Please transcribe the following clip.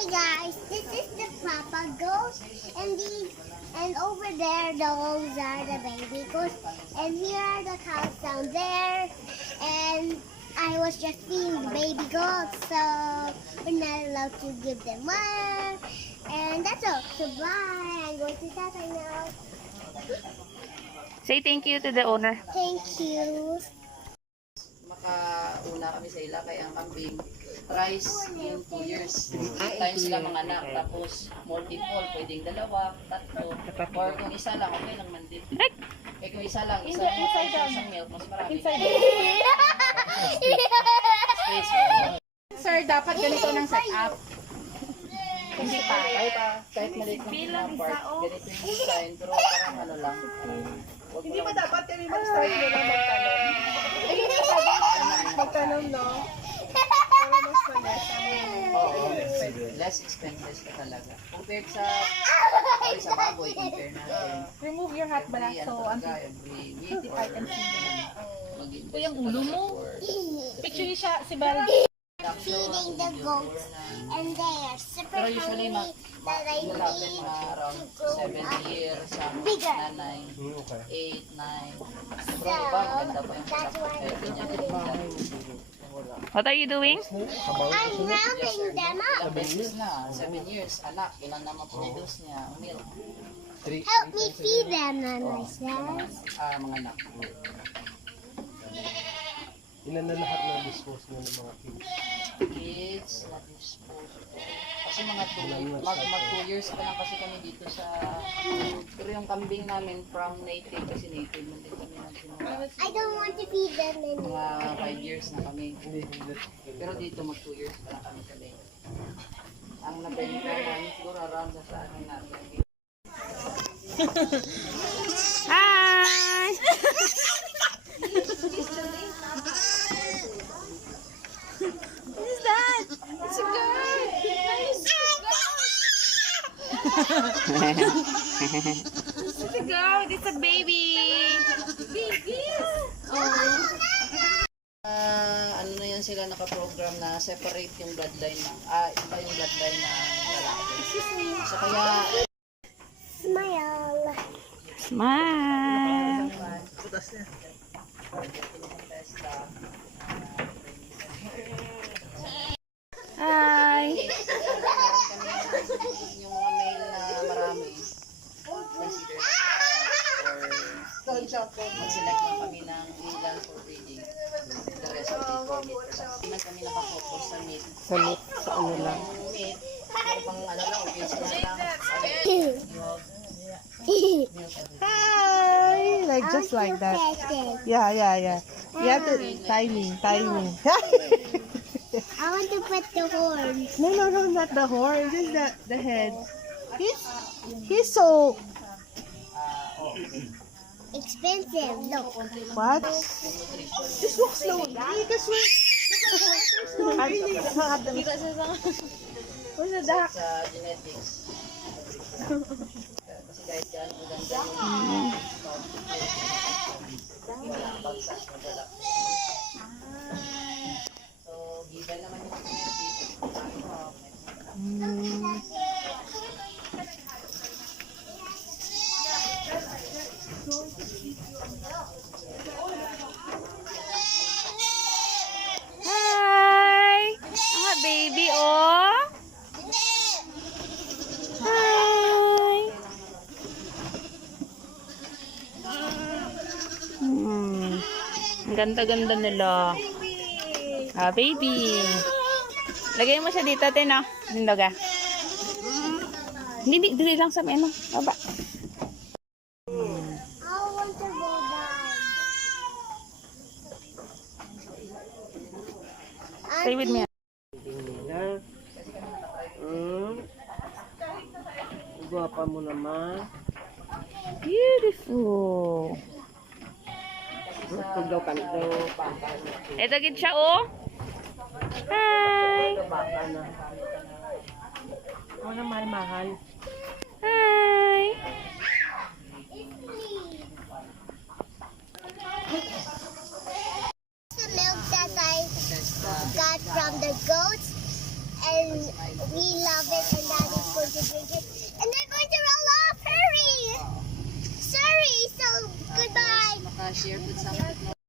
Hi guys, this is the papa goat, and over there those are the baby goats, and here are the cows down there, and I was just feeding the baby goats, so we're not allowed to give them water, and that's all. So bye. I'm going to Tata now. Say thank you to the owner. Thank you. Makauna kami sa ila kaya ang kambing rice yung 2 years. 2 times sila mga anak. Tapos multiple, pwedeng 2, 3. Or kung isa lang, okay lang man din. Eh kung isa lang, isang milk, mas marami. Space. Sir, dapat ganito ng setup. Hindi pa. Kahit maliit lang yung part, ganito yung design. Pero parang ano lang. Hindi ba dapat kami mag-start nila magtanong? Magtanong, no? Para mas Oo. Less expenses ka talaga. Compared sa baboy, compare natin. remove your hat bala so I can see. Ito yung ulo mo. Picture niya siya si Barry. Feeding the goats, and they are super Pero usually, hungry that I lalaki need mga around to grow 7 up. years, some Bigger. nanay, 8, 9. So, Pero iba, maganda pa yung that's why kaya I'm ganyan feeding them. What are you doing? I'm rounding them up. Ilang beses na, 7 years, anak, ilan naman produce niya, milk, Help me feed them, Mama says. mga anak. Ilan na lahat ng dispose mo ng mga kids? Kids, na-dispose. Kasi mga 2 years pa lang kasi kami dito sa, pero yung kambing namin from native, kasi native man din kami nagsimula. I don't want to feed them anymore. Mga 5 years na kami. Pero dito mag 2 years pa lang kami. Ang nabenta namin siguro around sa ano natin. Hi! What is that? It's a girl. It's a girl. It's a baby. Baby. Ano na yan sila nakaprogram na separate yung bloodline ng, iba yung bloodline ng lalaki. So kaya, Smile. Smile. Hi. yung mga male na marami, consider or mag-select lang kami ng ilan for breeding. The rest of it for meat. Hindi man kami nakafocus sa meat. Sa meat, sa ano lang. Meat, pero pang ano lang, obvious na lang. Hi! Like just like that. Yeah. You have to timing. I want to put the horns. No, not the horn, just the head. He's so Expensive. Look. what? Just walk slowly. Because we're where's the duck? Sa genetics. Kasi kahit yan, maganda yung bagsak na dala. So, given naman yung genetics. Hi! Mga baby, oh. Hi! Ang ganda-ganda nila. Baby. Lagay mo siya dito, Tino. Dindoga. Hindi, dili lang sa meno. Baba. I want to go down. Stay with me. Guwapa mo naman. Beautiful. Ito daw kanto. Ito gid siya, oh. Hi! Baka na. Ako na mahal. Hi! The milk that I got from the goats, and we love share po sa